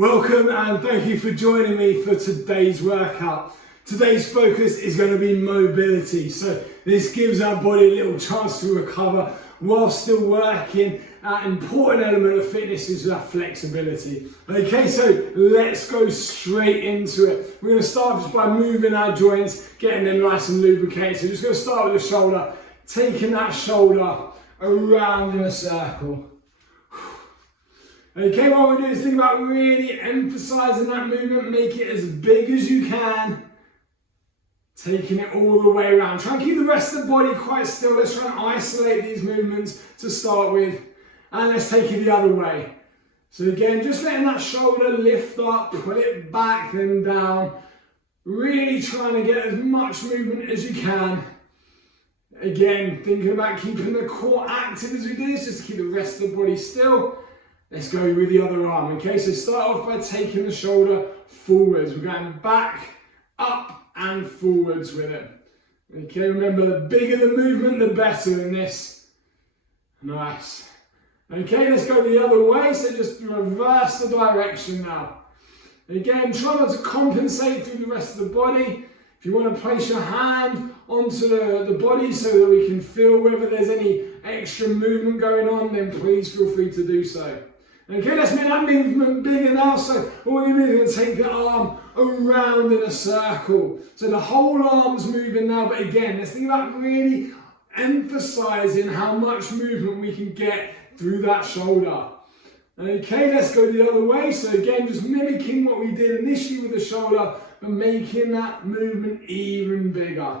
Welcome and thank you for joining me for today's workout. Today's focus is going to be mobility. So this gives our body a little chance to recover while still working. An important element of fitness is that flexibility. Okay, so let's go straight into it. We're going to start just by moving our joints, getting them nice and lubricated. So just going to start with the shoulder, taking that shoulder around in a circle. Okay, what we're doing is think about really emphasising that movement, make it as big as you can, taking it all the way around. Try and keep the rest of the body quite still. Let's try and isolate these movements to start with, and let's take it the other way. So again, just letting that shoulder lift up, pull it back then down, really trying to get as much movement as you can. Again, thinking about keeping the core active as we do this, just to keep the rest of the body still. Let's go with the other arm, okay? So start off by taking the shoulder forwards. We're going back, up and forwards with it. Okay, remember the bigger the movement, the better in this. Nice. Okay, let's go the other way. So just reverse the direction now. Again, try not to compensate through the rest of the body. If you want to place your hand onto the body so that we can feel whether there's any extra movement going on, then please feel free to do so. Okay, let's make that movement bigger now. So what we're going to do is take the arm around in a circle. So the whole arm's moving now, but again, let's think about really emphasising how much movement we can get through that shoulder. Okay, let's go the other way. So again, just mimicking what we did initially with the shoulder, but making that movement even bigger.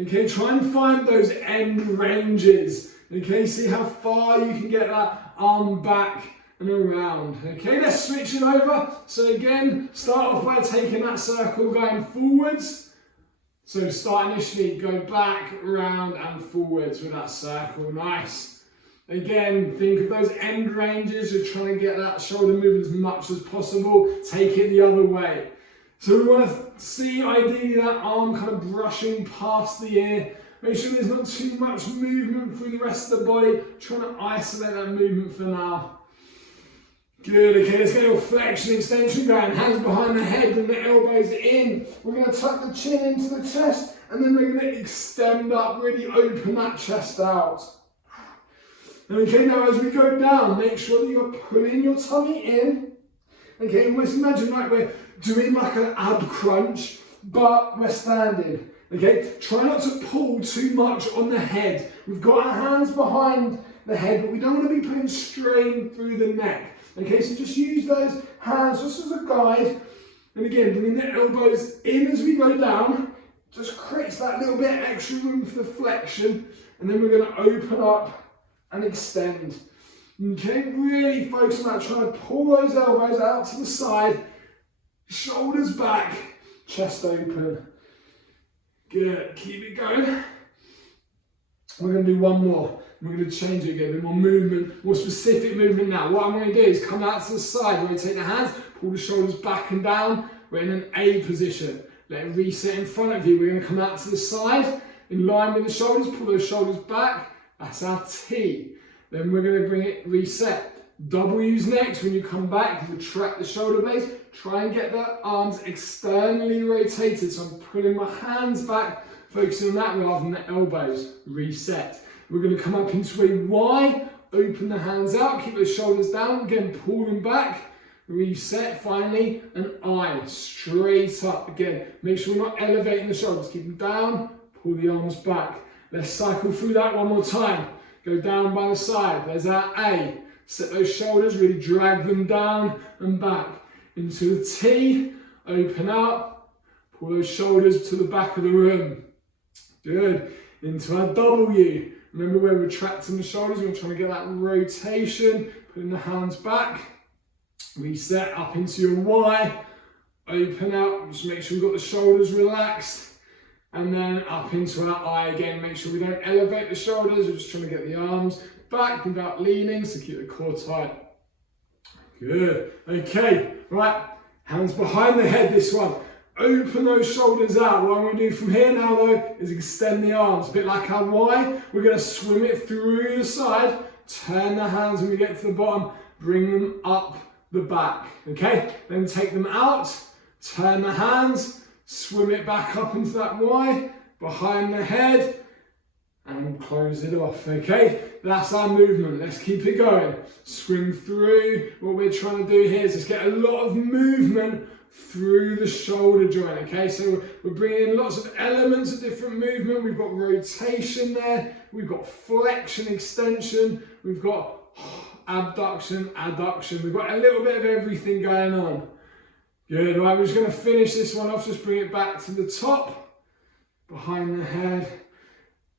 Okay, try and find those end ranges. Okay, see how far you can get that arm back and around. Okay, let's switch it over. So again, start off by taking that circle going forwards. So start initially, go back, round and forwards with that circle. Nice. Again, think of those end ranges. You're trying to get that shoulder moving as much as possible. Take it the other way. So we want to see ideally that arm kind of brushing past the ear. Make sure there's not too much movement through the rest of the body. Trying to isolate that movement for now. Good, okay, let's get a little flexion extension going. Hands behind the head and the elbows in. We're going to tuck the chin into the chest and then we're going to extend up, really open that chest out. Okay, now as we go down, make sure that you're pulling your tummy in. Okay, almost imagine like we're doing like an ab crunch, but we're standing. Okay, try not to pull too much on the head. We've got our hands behind the head, but we don't want to be putting strain through the neck. Okay, so just use those hands just as a guide. And again, bringing the elbows in as we go down. Just creates that little bit extra room for the flexion. And then we're going to open up and extend. Okay, really focus on that. Try to pull those elbows out to the side. Shoulders back, chest open. Good, keep it going. We're going to do one more. We're going to change it again, a bit more movement, more specific movement now. What I'm going to do is come out to the side. We're going to take the hands, pull the shoulders back and down. We're in an A position. Let it reset in front of you. We're going to come out to the side, in line with the shoulders, pull those shoulders back. That's our T. Then we're going to bring it reset. W's next. When you come back, retract the shoulder blades. Try and get the arms externally rotated. So I'm pulling my hands back, focusing on that rather than the elbows. Reset. We're going to come up into a Y, open the hands out, keep those shoulders down, again pull them back, reset finally, and I, straight up again. Make sure we're not elevating the shoulders, keep them down, pull the arms back. Let's cycle through that one more time. Go down by the side, there's our A. Set those shoulders, really drag them down and back. Into the T, open up, pull those shoulders to the back of the room. Good. Into our W. Remember, we're retracting the shoulders, we're trying to get that rotation, putting the hands back, reset up into your Y, open out, just make sure we've got the shoulders relaxed, and then up into our I again. Make sure we don't elevate the shoulders, we're just trying to get the arms back without leaning, so keep the core tight. Good, okay, right, hands behind the head this one. Open those shoulders out. What I'm going to do from here now though is extend the arms. A bit like our Y. We're going to swim it through the side. Turn the hands when we get to the bottom. Bring them up the back, okay? Then take them out, turn the hands, swim it back up into that Y, behind the head, and close it off, okay? That's our movement. Let's keep it going. Swim through. What we're trying to do here is just get a lot of movement through the shoulder joint, okay? So we're bringing in lots of elements of different movement. We've got rotation there. We've got flexion, extension. We've got abduction, adduction. We've got a little bit of everything going on. Good, right, we're just going to finish this one off. Just bring it back to the top, behind the head.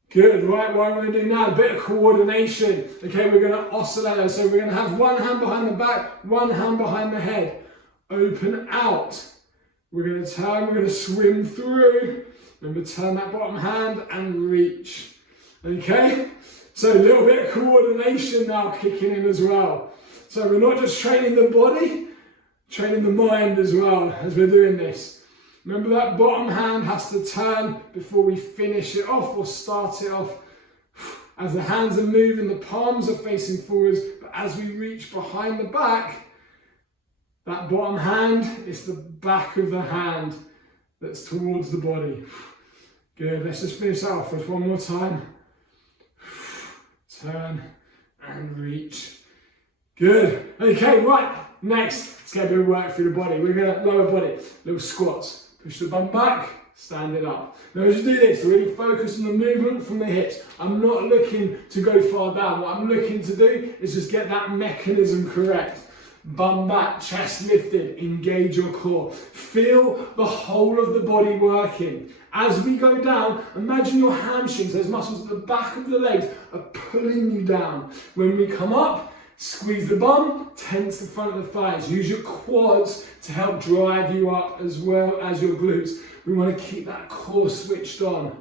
Good, right, what we're going to do now, a bit of coordination. Okay, we're going to oscillate those. So we're going to have one hand behind the back, one hand behind the head. Open out. We're going to turn, we're going to swim through. Remember, turn that bottom hand and reach. Okay, so a little bit of coordination now kicking in as well. So we're not just training the body, training the mind as well as we're doing this. Remember that bottom hand has to turn before we finish it off or start it off. As the hands are moving, the palms are facing forwards, but as we reach behind the back, that bottom hand is the back of the hand that's towards the body. Good, let's just finish that off with one more time. Turn and reach. Good, okay, right, next, let's get a bit of work through the body. We're going to lower body, little squats. Push the bum back, stand it up. Now as you do this, really focus on the movement from the hips. I'm not looking to go far down. What I'm looking to do is just get that mechanism correct. Bum back, chest lifted, engage your core. Feel the whole of the body working. As we go down, imagine your hamstrings, those muscles at the back of the legs are pulling you down. When we come up, squeeze the bum, tense the front of the thighs. Use your quads to help drive you up as well as your glutes. We want to keep that core switched on.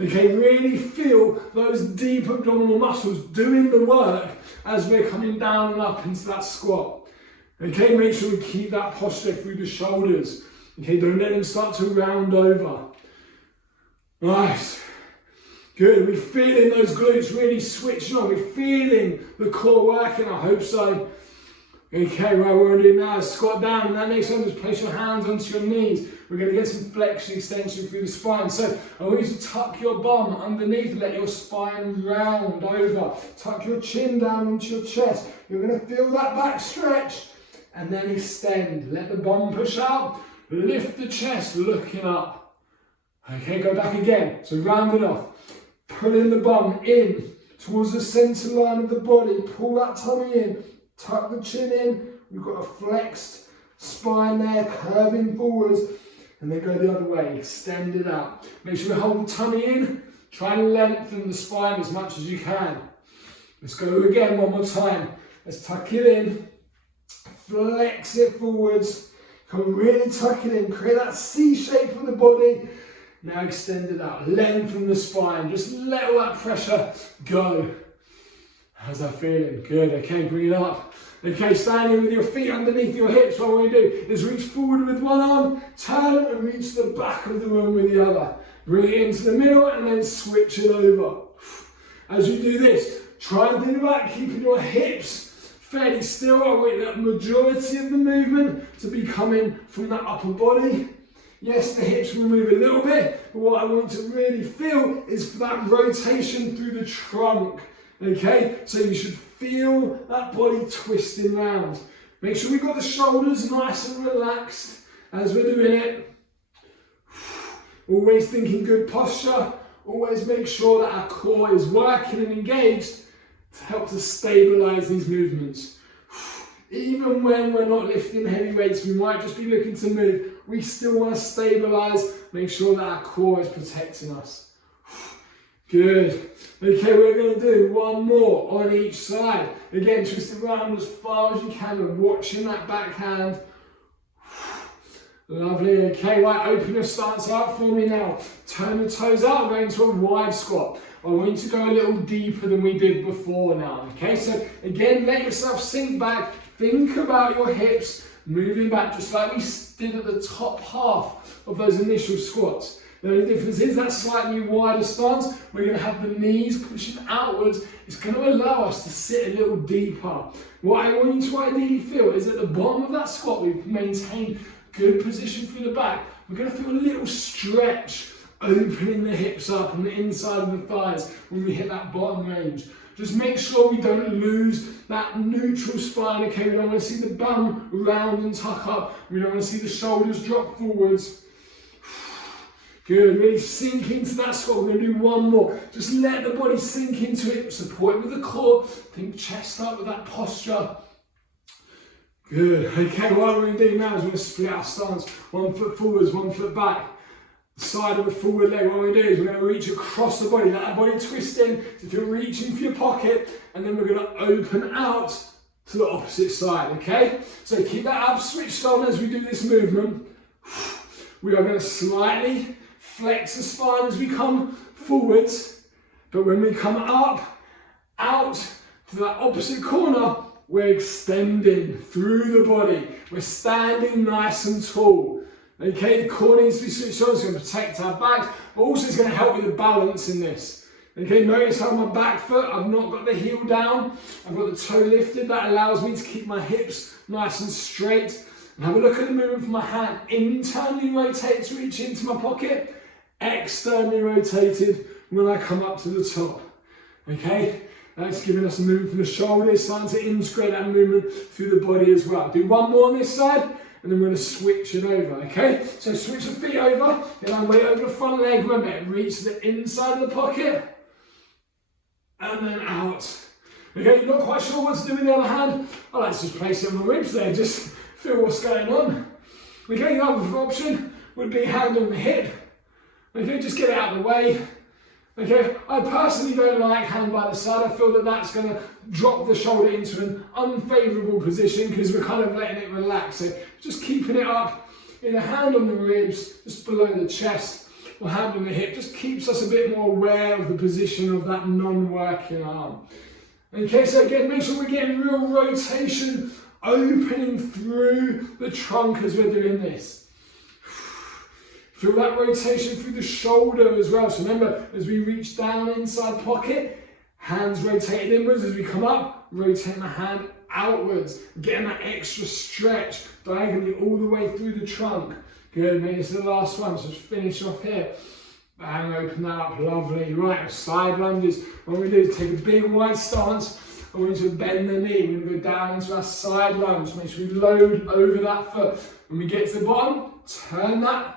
Okay, really feel those deep abdominal muscles doing the work as we're coming down and up into that squat. Okay, make sure we keep that posture through the shoulders. Okay, don't let them start to round over. Nice. Good, we're feeling those glutes really switching on. We're feeling the core working, I hope so. Okay, right, what we're going to do now is squat down, and that next one, just place your hands onto your knees. We're going to get some flexion, extension through the spine. So I want you to tuck your bum underneath, let your spine round over. Tuck your chin down into your chest. You're going to feel that back stretch, and then extend. Let the bum push out, lift the chest, looking up. Okay, go back again. So round it off. Pulling the bum in towards the center line of the body. Pull that tummy in. Tuck the chin in. We've got a flexed spine there, curving forwards. And then go the other way. Extend it out. Make sure you hold the tummy in. Try and lengthen the spine as much as you can. Let's go again one more time. Let's tuck it in. Flex it forwards. Come on, really tuck it in. Create that C shape of the body. Now extend it out, lengthen the spine, just let all that pressure go. How's that feeling? Good, okay, bring it up. Okay, standing with your feet underneath your hips, what we do is reach forward with one arm, turn and reach the back of the room with the other. Bring it into the middle and then switch it over. As you do this, try and think about keeping your hips fairly still. I want that majority of the movement to be coming from that upper body. Yes, the hips will move a little bit, but what I want to really feel is for that rotation through the trunk, okay? So you should feel that body twisting round. Make sure we've got the shoulders nice and relaxed as we're doing it. Always thinking good posture. Always make sure that our core is working and engaged to help to stabilize these movements. Even when we're not lifting heavy weights, we might just be looking to move. We still want to stabilize, make sure that our core is protecting us. Good. Okay, we're going to do one more on each side. Again, twist it around as far as you can and watching that backhand. Lovely. Okay, right, open your stance up for me now. Turn the toes out, go into a wide squat. I want you to go a little deeper than we did before now. Okay, so again, let yourself sink back. Think about your hips moving back just like we did at the top half of those initial squats. The only difference is that slightly wider stance. We're going to have the knees pushing outwards. It's going to allow us to sit a little deeper. What I want you to ideally feel is at the bottom of that squat, we've maintained good position through the back. We're going to feel a little stretch, opening the hips up and the inside of the thighs when we hit that bottom range. Just make sure we don't lose that neutral spine, okay? We don't want to see the bum round and tuck up. We don't want to see the shoulders drop forwards. Good, really sink into that squat. We're going to do one more. Just let the body sink into it. Support it with the core. Think chest up with that posture. Good. Okay, what we're going to do now is we're going to split our stance. 1 foot forwards, 1 foot back. The side of the forward leg, what we're going to do is we're going to reach across the body. Let that body twist in. So if you're reaching for your pocket, and then we're going to open out to the opposite side, okay? So keep that abs switched on as we do this movement. We are going to slightly flex the spine as we come forwards, but when we come up, out to that opposite corner, we're extending through the body. We're standing nice and tall. Okay, the core needs to be switched on, it's going to protect our back, but also it's going to help with the balance in this. Okay, notice how my back foot, I've not got the heel down, I've got the toe lifted. That allows me to keep my hips nice and straight. And have a look at the movement from my hand. Internally rotate to reach into my pocket, externally rotated when I come up to the top. Okay, that's giving us a movement from the shoulders, starting to integrate that movement through the body as well. Do one more on this side, and then we're going to switch it over, okay? So switch the feet over, then I weight over the front leg, remember, reach to the inside of the pocket, and then out. Okay, you're not quite sure what to do with the other hand? I like to just place it on the ribs there, just feel what's going on. Okay, the other option would be hand on the hip. Okay, just get it out of the way. Okay, I personally don't like hand by the side. I feel that that's going to drop the shoulder into an unfavourable position because we're kind of letting it relax. So just keeping it up, either hand on the ribs, just below the chest, or hand on the hip, just keeps us a bit more aware of the position of that non-working arm. Okay, so again, make sure we're getting real rotation, opening through the trunk as we're doing this. Feel that rotation through the shoulder as well. So remember, as we reach down inside pocket, hands rotated inwards. As we come up, rotate my hand outwards. Getting that extra stretch diagonally all the way through the trunk. Good, maybe it's the last one. So just finish off here. Bang, open that up, lovely. Right, side lunges. What we do is take a big wide stance. And we're going to bend the knee. We're going to go down into our side lunge. Make sure we load over that foot. When we get to the bottom, turn that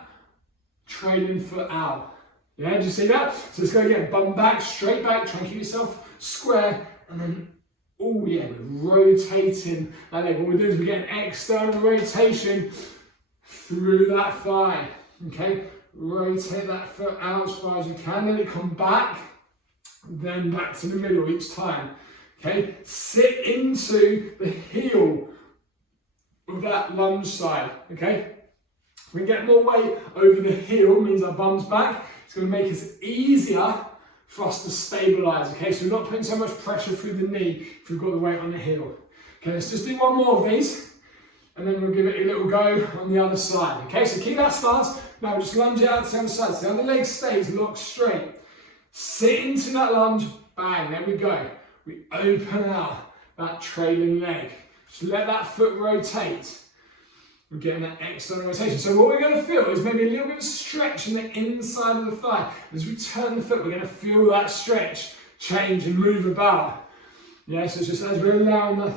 trailing foot out. Yeah, did you see that? So let's go again. Bum back, straight back. Try and keep yourself square. And then, oh yeah, we're rotating that leg. What we're doing is we're getting external rotation through that thigh. Okay, rotate that foot out as far as you can. Then it come back, then back to the middle each time. Okay, sit into the heel of that lunge side. Okay. We get more weight over the heel, means our bum's back. It's going to make it easier for us to stabilise, okay? So we're not putting so much pressure through the knee if we've got the weight on the heel. Okay, let's just do one more of these, and then we'll give it a little go on the other side, okay? So keep that stance. Now just lunge it out to the other side. So the other leg stays locked straight. Sit into that lunge, bang, there we go. We open out that trailing leg. Just let that foot rotate. We're getting that external rotation. So what we're going to feel is maybe a little bit of stretch in the inside of the thigh. As we turn the foot, we're going to feel that stretch change and move about. Yeah, so it's just as we're allowing the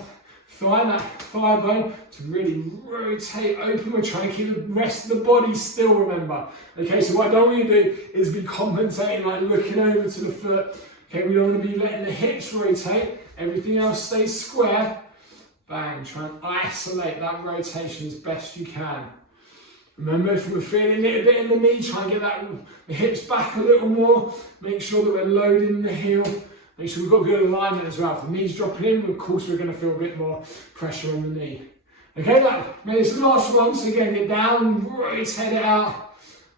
thigh, that thigh bone, to really rotate open. We're trying to keep the rest of the body still, remember. Okay, so what I don't want you to do is be compensating, like looking over to the foot. Okay, we don't want to be letting the hips rotate. Everything else stays square. Bang, try and isolate that rotation as best you can. Remember, if we're feeling a little bit in the knee, try and get the hips back a little more. Make sure that we're loading the heel. Make sure we've got good alignment as well. If the knee's dropping in, of course we're going to feel a bit more pressure on the knee. Okay, look, maybe it's the last one, so again, get down, rotate it out.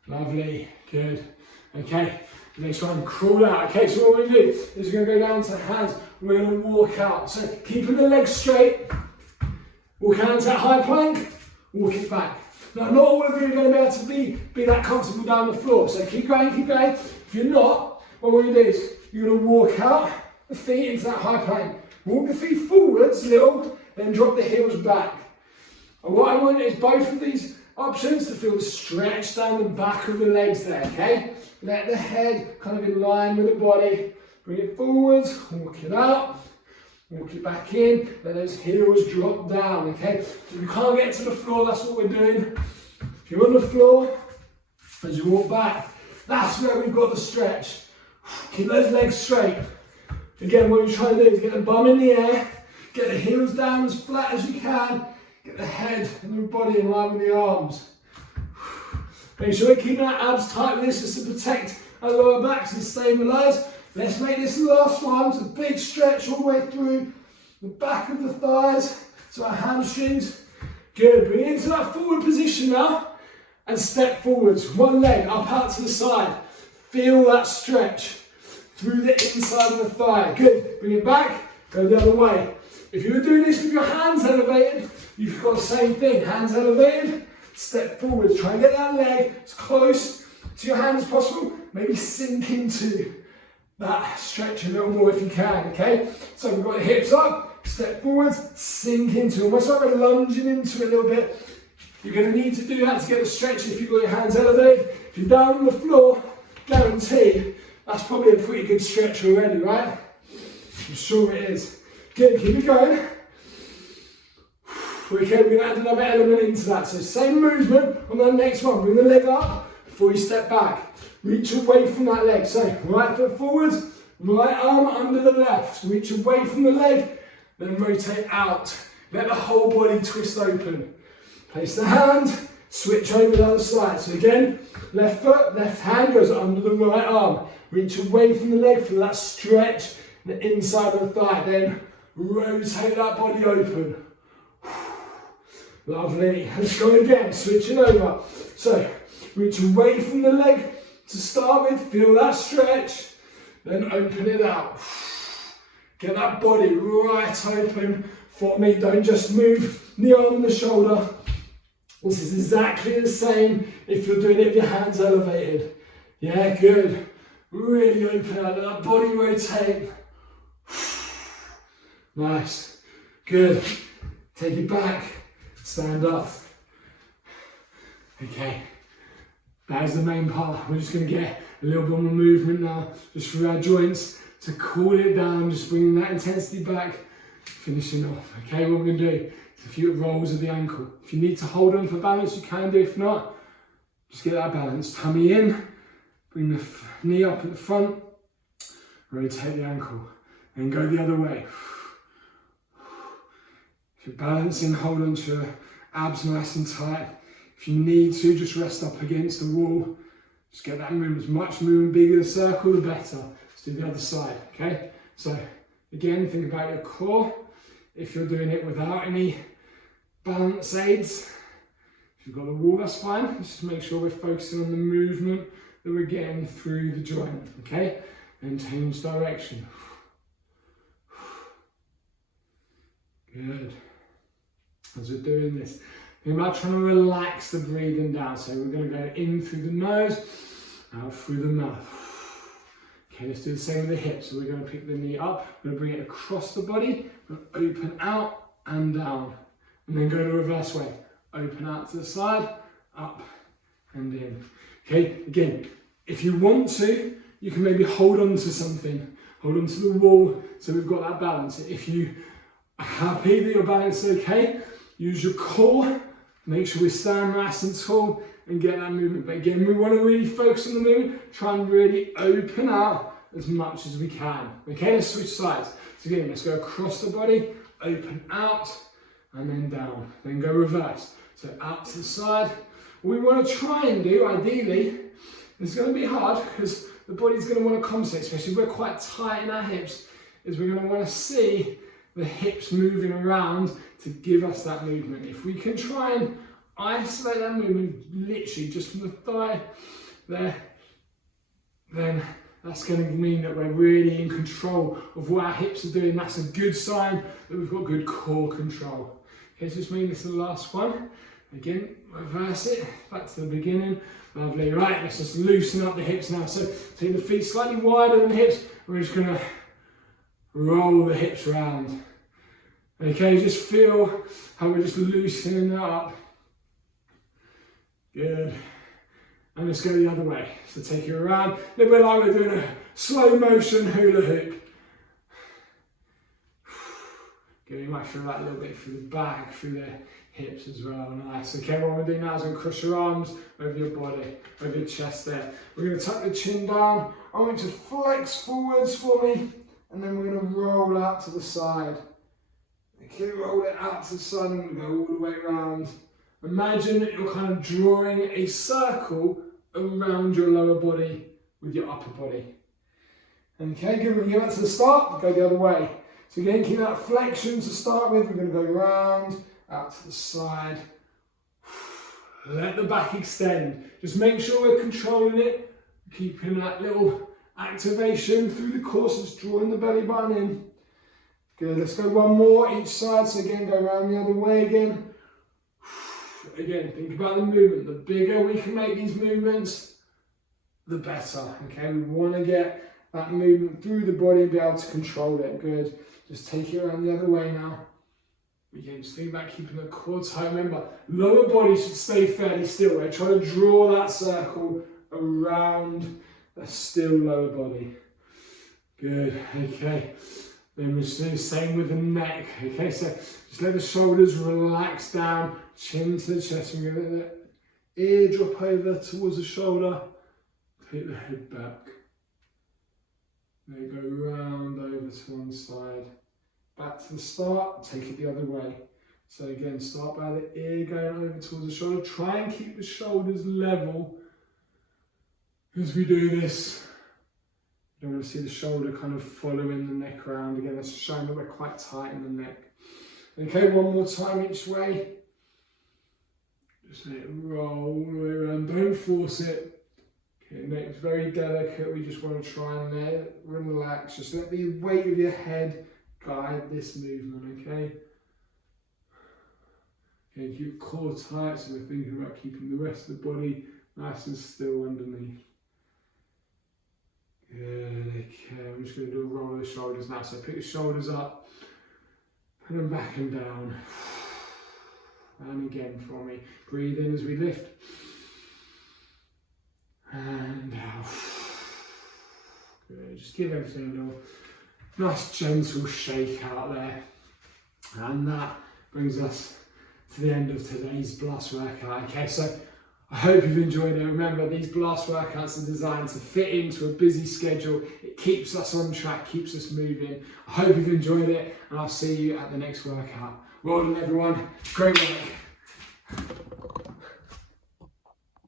Lovely, good. Okay, next one, crawl out. Okay, so what we're going to do is we're going to go down to hands. We're going to walk out. So keeping the legs straight, walk out into that high plank, walk it back. Now, not all of you are going to be able to be that comfortable down the floor, so keep going, keep going. If you're not, what we're going to do is you're going to walk out the feet into that high plank. Walk the feet forwards a little, then drop the heels back. And what I want is both of these options to feel stretched down the back of the legs there, okay? Let the head kind of in line with the body. Bring it forwards, walk it out, walk it back in, let those heels drop down, okay? If you can't get to the floor, that's what we're doing. If you're on the floor, as you walk back, that's where we've got the stretch. Keep those legs straight. Again, what you're trying to do is get the bum in the air, get the heels down as flat as you can, get the head and the body in line with the arms. Make sure we're keeping our abs tight with this just to protect our lower backs and stabilise. Let's make this the last one. It's a big stretch all the way through the back of the thighs, so our hamstrings. Good, bring it into that forward position now and step forwards. One leg up out to the side. Feel that stretch through the inside of the thigh. Good, bring it back, go the other way. If you were doing this with your hands elevated, you've got the same thing. Hands elevated, step forwards. Try and get that leg as close to your hand as possible. Maybe sink into that stretch a little more if you can, okay? So we've got the hips up, step forwards, sink into it. Almost like we're lunging into it a little bit. You're going to need to do that to get the stretch if you've got your hands elevated. If you're down on the floor, guaranteed, that's probably a pretty good stretch already, right? I'm sure it is. Good, keep it going. Okay, we're going to add another element into that. So same movement on that next one. Bring the leg up before you step back. Reach away from that leg. So right foot forwards, right arm under the left. Reach away from the leg, then rotate out. Let the whole body twist open. Place the hand, switch over the other side. So again, left foot, left hand goes under the right arm. Reach away from the leg, feel that stretch the inside of the thigh. Then rotate that body open. Lovely. Let's go again, switching over. So reach away from the leg to start with, feel that stretch, then open it out. Get that body right open for me. Don't just move the arm and the shoulder. This is exactly the same if you're doing it with your hands elevated. Yeah, good. Really open out, let that body rotate. Nice. Good. Take it back. Stand up. Okay. That is the main part. We're just going to get a little bit more movement now, just through our joints to cool it down, just bringing that intensity back, finishing off. Okay, what we're going to do is a few rolls of the ankle. If you need to hold on for balance, you can do. If not, just get that balance. Tummy in, bring the knee up at the front, rotate the ankle, then go the other way. If you're balancing, hold on to your abs nice and tight. If you need to, just rest up against the wall. Just get that movement, as much movement, bigger the circle, the better. Let's do the other side, okay? So, again, think about your core. If you're doing it without any balance aids, if you've got the wall, that's fine. Let's just make sure we're focusing on the movement that we're getting through the joint, okay? And change direction. Good. As we're doing this, think about trying to relax the breathing down. So we're going to go in through the nose, out through the mouth. Okay, let's do the same with the hips. So we're going to pick the knee up, we're going to bring it across the body, open out and down. And then go the reverse way. Open out to the side, up and in. Okay, again, if you want to, you can maybe hold on to something. Hold on to the wall so we've got that balance. If you are happy that your balance is okay, use your core, make sure we stand nice and tall and get that movement. But again, we want to really focus on the movement, try and really open out as much as we can. Okay, let's switch sides. So again, let's go across the body, open out, and then down. Then go reverse. So out to the side. What we want to try and do, ideally, it's going to be hard because the body's going to want to compensate, especially if we're quite tight in our hips, is we're going to want to see the hips moving around to give us that movement. If we can try and isolate that movement literally just from the thigh there, then that's going to mean that we're really in control of what our hips are doing. That's a good sign that we've got good core control. Okay, so just make this the last one. Again, reverse it, back to the beginning. Lovely, right, let's just loosen up the hips now. So take the feet slightly wider than the hips. We're just gonna roll the hips round. Okay, just feel how we're just loosening that up. Good. And let's go the other way. So take it around, a little bit like we're doing a slow motion hula hoop. Good, you might feel that a little bit through the back, through the hips as well. Nice. Okay, what we're doing now is going to cross your arms over your body, over your chest there. We're going to tuck the chin down. I want you to flex forwards for me, and then we're going to roll out to the side. Okay, roll it out to the side and go all the way around. Imagine that you're kind of drawing a circle around your lower body with your upper body. Okay, good. We're going to get back to the start, go the other way. So again, keep that flexion to start with. We're going to go round, out to the side. Let the back extend. Just make sure we're controlling it, keeping that little activation through the core, so just drawing the belly button in. Good, let's go one more each side. So again, go around the other way again. Again, think about the movement. The bigger we can make these movements, the better. Okay, we want to get that movement through the body and be able to control it. Good. Just take it around the other way now. Again, just think about keeping the core tight. Remember, lower body should stay fairly still. We're trying to draw that circle around a still lower body. Good. Okay. Then we'll do the same with the neck. Okay, so just let the shoulders relax down, chin to the chest. We're going to let the ear drop over towards the shoulder. Take the head back. Then go round over to one side. Back to the start, take it the other way. So again, start by the ear going over towards the shoulder. Try and keep the shoulders level as we do this. You don't want to see the shoulder kind of following the neck around. Again, that's showing that we're quite tight in the neck. Okay, one more time each way. Just let it roll all the way around. Don't force it. Okay, neck's very delicate. We just want to try and let it relax. Just let the weight of your head guide this movement, okay? Okay, keep your core tight, so we're thinking about keeping the rest of the body nice and still underneath. Good, okay, I'm just going to do a roll of the shoulders now. So pick your shoulders up, put them back and down. And again for me. Breathe in as we lift. And out. Good, just give everything a little nice gentle shake out there. And that brings us to the end of today's blast workout. Okay, so I hope you've enjoyed it. Remember, these blast workouts are designed to fit into a busy schedule. It keeps us on track, keeps us moving. I hope you've enjoyed it, and I'll see you at the next workout. Well done, everyone. Great work.